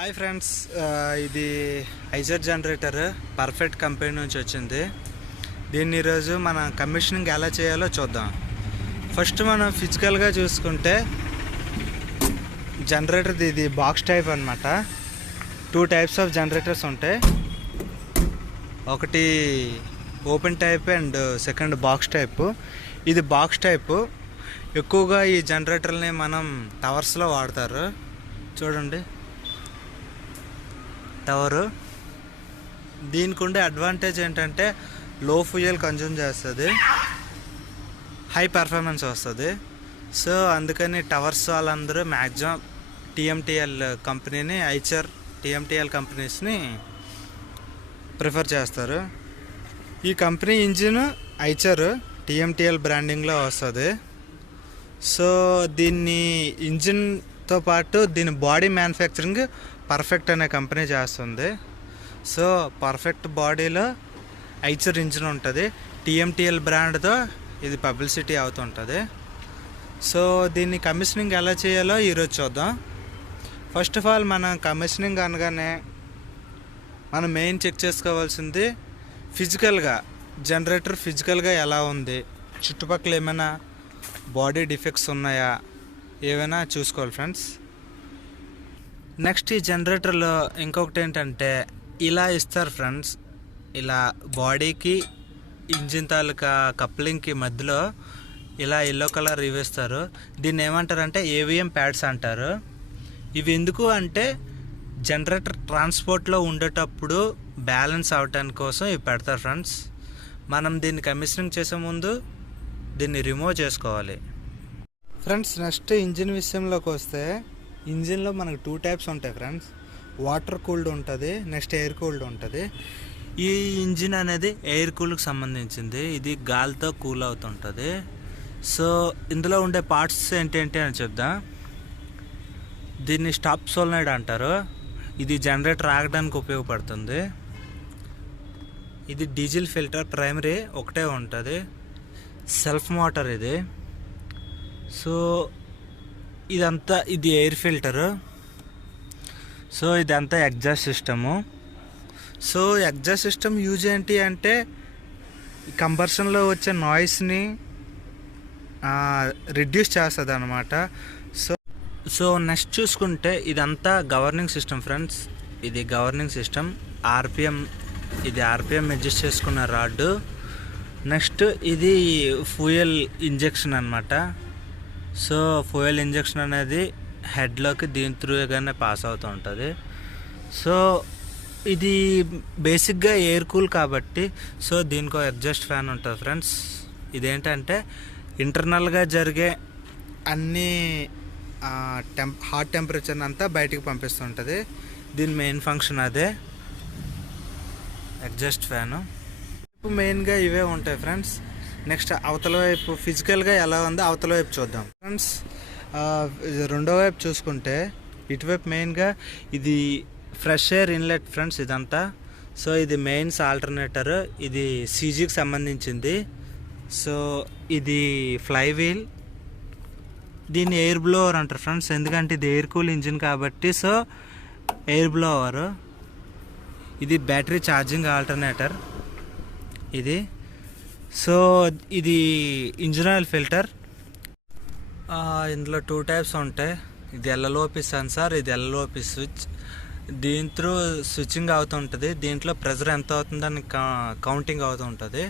Hi friends, ఇది IISER generator perfect company నుంచి వచ్చింది. దీన్ని ఈరోజు మనం కమిషనింగ్ ఎలా చేయాలో చూద్దాం. ఫస్ట్ మనం ఫిజికల్గా చూసుకుంటే జనరేటర్ ఇది బాక్స్ టైప్ అనమాట. 2 టైప్స్ ఆఫ్ జనరేటర్స్ ఉంటాయి. ఒకటి open type and second box type. ఇది బాక్స్ టైపు. ఎక్కువగా ఈ జనరేటర్ని మనం టవర్స్లో వాడతారు. చూడండి టవరు. దీనికి ఉండే అడ్వాంటేజ్ ఏంటంటే లో ఫ్యూయల్ కన్జ్యూమ్ చేస్తుంది, హై పర్ఫార్మెన్స్ వస్తుంది. సో అందుకని టవర్స్ వాళ్ళందరూ మ్యాక్సిమం టీఎంటీఎల్ కంపెనీని, ఐచర్ టీఎంటీఎల్ కంపెనీస్ని ప్రిఫర్ చేస్తారు. ఈ కంపెనీ ఇంజిన్ ఐచర్ టీఎంటీఎల్ బ్రాండింగ్లో వస్తుంది. సో దీన్ని ఇంజిన్తో పాటు దీని బాడీ మ్యానుఫ్యాక్చరింగ్ పర్ఫెక్ట్ అనే కంపెనీ చేస్తుంది. సో పర్ఫెక్ట్ బాడీలో ఐచర్ ఇంజిన్ ఉంటుంది. టీఎంటీఎల్ బ్రాండ్తో ఇది పబ్లిసిటీ అవుతుంటుంది. సో దీన్ని కమిషనింగ్ ఎలా చేయాలో ఈరోజు చూద్దాం. ఫస్ట్ ఆఫ్ ఆల్ మనం కమిషనింగ్ అనగానే మనం మెయిన్ చెక్ చేసుకోవాల్సింది ఫిజికల్గా, జనరేటర్ ఫిజికల్గా ఎలా ఉంది, చుట్టుపక్కల ఏమైనా బాడీ డిఫెక్ట్స్ ఉన్నాయా, ఏమైనా చూసుకోవాలి ఫ్రెండ్స్. నెక్స్ట్ ఈ జనరేటర్లో ఇంకొకటి ఏంటంటే ఇలా ఇస్తారు ఫ్రెండ్స్. ఇలా బాడీకి ఇంజిన్ తాలూకా కప్లింగ్కి మధ్యలో ఇలా ఎల్లో కలర్ ఇవి ఇస్తారు. దీన్ని ఏమంటారంటే ఏవిఎం ప్యాడ్స్ అంటారు. ఇవి ఎందుకు అంటే జనరేటర్ ట్రాన్స్పోర్ట్లో ఉండేటప్పుడు బ్యాలెన్స్ అవటానికి కోసం ఇవి పెడతారు ఫ్రెండ్స్. మనం దీన్ని కమిషనింగ్ చేసే ముందు దీన్ని రిమూవ్ చేసుకోవాలి ఫ్రెండ్స్. నెక్స్ట్ ఇంజిన్ విషయంలోకి వస్తే ఇంజిన్లో మనకు 2 టైప్స్ ఉంటాయి ఫ్రెండ్స్. వాటర్ కూల్డ్ ఉంటుంది, నెక్స్ట్ ఎయిర్ కూల్డ్ ఉంటుంది. ఈ ఇంజిన్ అనేది ఎయిర్ కూల్కి సంబంధించింది. ఇది గాలితో కూల్ అవుతుంటుంది. సో ఇందులో ఉండే పార్ట్స్ ఏంటంటే అని చెప్దాం. దీన్ని స్టాప్ సోలనాయిడ్ అంటారు. ఇది జనరేటర్ ఆగడానికి ఉపయోగపడుతుంది. ఇది డీజిల్ ఫిల్టర్ ప్రైమరీ ఒకటే ఉంటుంది. సెల్ఫ్ మోటార్ ఇది. సో ఇదంతా ఇది ఎయిర్ ఫిల్టరు. సో ఇదంతా exhaust system. So exhaust system use ఏంటి అంటే కంబర్షన్లో వచ్చే నాయిస్ని రిడ్యూస్ చేస్తుంది అనమాట. సో నెక్స్ట్ చూసుకుంటే ఇదంతా గవర్నింగ్ సిస్టమ్ ఫ్రెండ్స్. ఇది గవర్నింగ్ సిస్టమ్. ఇది ఆర్పిఎం అడ్జస్ట్ చేసుకున్న రాడ్. నెక్స్ట్ ఇది ఫ్యూయల్ ఇంజెక్షన్ అనమాట. సో ఫ్యూయల్ ఇంజెక్షన్ అనేది హెడ్లోకి దీని త్రూగానే పాస్ అవుతూ ఉంటుంది. సో ఇది బేసిక్గా ఎయిర్ కూల్ కాబట్టి సో దీనికి ఎగ్జాస్ట్ ఫ్యాన్ ఉంటుంది ఫ్రెండ్స్. ఇదేంటంటే ఇంటర్నల్గా జరిగే అన్ని హాట్ టెంపరేచర్ని అంతా బయటికి పంపిస్తుంటుంది. దీని మెయిన్ ఫంక్షన్ అదే ఎగ్జాస్ట్ ఫ్యాను. మెయిన్గా ఇవే ఉంటాయి ఫ్రెండ్స్. నెక్స్ట్ అవతల వైపు ఫిజికల్గా ఎలా ఉందో అవతల వైపు చూద్దాం ఫ్రెండ్స్. రెండో వైపు చూసుకుంటే ఇటువైపు మెయిన్గా ఇది ఫ్రెష్ ఎయిర్ ఇన్లెట్ ఫ్రెండ్స్ ఇదంతా. సో ఇది మెయిన్స్ ఆల్టర్నేటర్. ఇది సీజీకి సంబంధించింది. సో ఇది ఫ్లై వీల్. దీన్ని ఎయిర్ బ్లోవర్ అంటారు ఫ్రెండ్స్, ఎందుకంటే ఇది ఎయిర్ కూల్ ఇంజిన్ కాబట్టి. So air blower. ఇది బ్యాటరీ ఛార్జింగ్ ఆల్టర్నేటర్ ఇది. సో ఇది ఇంజిన్ ఆయిల్ ఫిల్టర్. ఇందులో 2 టైప్స్ ఉంటాయి. ఇది ఎల్ఎల్ఓపి సెన్సార్, ఇది ఎల్ఎల్ఓపి స్విచ్. దీని త్రూ స్విచ్చింగ్ అవుతుంటుంది. దీంట్లో ప్రెజర్ ఎంత అవుతుందని కౌంటింగ్ అవుతూ ఉంటుంది.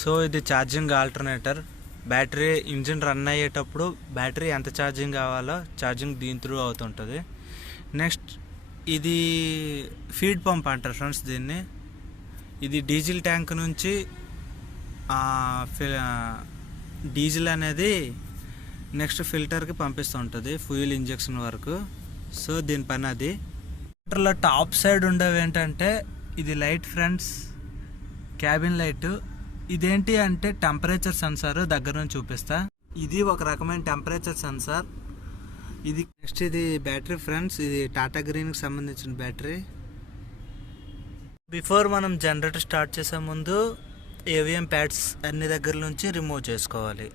సో ఇది charging alternator. Battery engine run అయ్యేటప్పుడు బ్యాటరీ ఎంత ఛార్జింగ్ కావాలో ఛార్జింగ్ దీని త్రూ అవుతుంటుంది. నెక్స్ట్ ఇది ఫీడ్ పంప్ అంటారు ఫ్రెండ్స్ దీన్ని. ఇది డీజిల్ ట్యాంక్ నుంచి డీజిల్ అనేది నెక్స్ట్ ఫిల్టర్కి పంపిస్తుంటుంది ఫ్యూయల్ ఇంజెక్షన్ వరకు. సో దీని పని అది. ఫిల్టర్లో టాప్ సైడ్ ఉండేవి ఏంటంటే ఇది లైట్ ఫ్రెండ్స్, క్యాబిన్ లైట్. ఇదేంటి అంటే టెంపరేచర్ సెన్సార్. దగ్గర నుంచి చూపిస్తా. ఇది ఒక రకమైన టెంపరేచర్ సెన్సార్. ఇది నెక్స్ట్ ఇది బ్యాటరీ ఫ్రెండ్స్. ఇది టాటా గ్రీన్కి సంబంధించిన బ్యాటరీ. బిఫోర్ మనం జనరేటర్ స్టార్ట్ చేసే ముందు ఏవిఎం ప్యాడ్స్ అన్ని దగ్గర నుంచి రిమూవ్ చేసుకోవాలి.